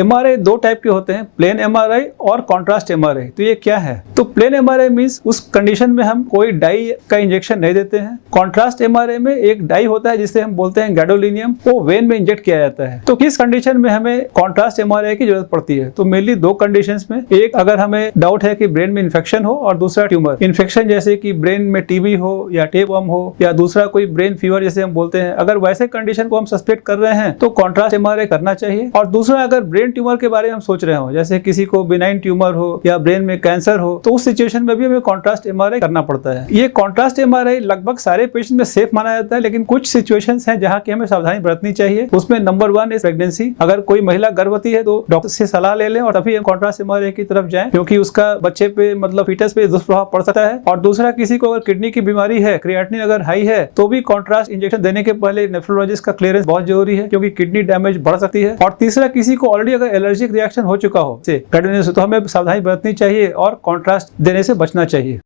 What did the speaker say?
MRI दो type के होते हैं, प्लेन एमआरआई और कॉन्ट्रास्ट एमआरआई। तो ये क्या है? तो प्लेन एमआरआई मींस उस कंडीशन में हम कोई डाई का इंजेक्शन नहीं देते हैं। कॉन्ट्रास्ट एमआरआई में एक डाई होता है जिसे हम बोलते हैं गैडोलिनियम, वो वेन में इंजेक्ट किया जाता है। तो किस कंडीशन में हमें कॉन्ट्रास्ट एमआरआई की जरूरत पड़ती है? तो मेनली दो कंडीशंस में, एक अगर हमें डाउट है कि ब्रेन में इन्फेक्शन हो और दूसरा ट्यूमर इन्फेक्शन, जैसे कि ब्रेन में टीबी हो या टेपवर्म हो या दूसरा कोई ब्रेन फीवर जैसे हम बोलते हैं, अगर वैसे कंडीशन को हम सस्पेक्ट कर रहे हैं तो कॉन्ट्रास्ट एमआरआई करना चाहिए। और दूसरा, अगर ब्रेन ट्यूमर के बारे में हम सोच रहे हो, जैसे किसी को बिनाइन ट्यूमर हो या ब्रेन में कैंसर हो, तो उस सिचुएशन में भी हमें कॉन्ट्रास्ट एमआरआई करना पड़ता है। ये कॉन्ट्रास्ट एमआरआई लगभग सारे पेशेंट में सेफ माना जाता है, लेकिन कुछ सिचुएशंस हैं जहां की हमें सावधानी बरतनी चाहिए। उसमें नंबर 1 इज प्रेगनेंसी। अगर कोई महिला गर्भवती है तो डॉक्टर से सलाह ले लें और तभी हम कॉन्ट्रास्ट एमआरआई की तरफ जाएं, क्योंकि उसका बच्चे पे मतलब फीटस पे दुष्प्रभाव पड़ सकता है। और दूसरा, किसी को अगर किडनी की बीमारी है, क्रिएटिनिन अगर हाई है, तो भी कॉन्ट्रास्ट इंजेक्शन देने के पहले नेफ्रोलॉजिस्ट का क्लियरेंस बहुत जरूरी है, क्योंकि किडनी डैमेज बढ़ सकती है। और तीसरा, किसी को ऑलरेडी अगर एलर्जिक रिएक्शन हो चुका हो तो हमें सावधानी बरतनी चाहिए और कॉन्ट्रास्ट देने से बचना चाहिए।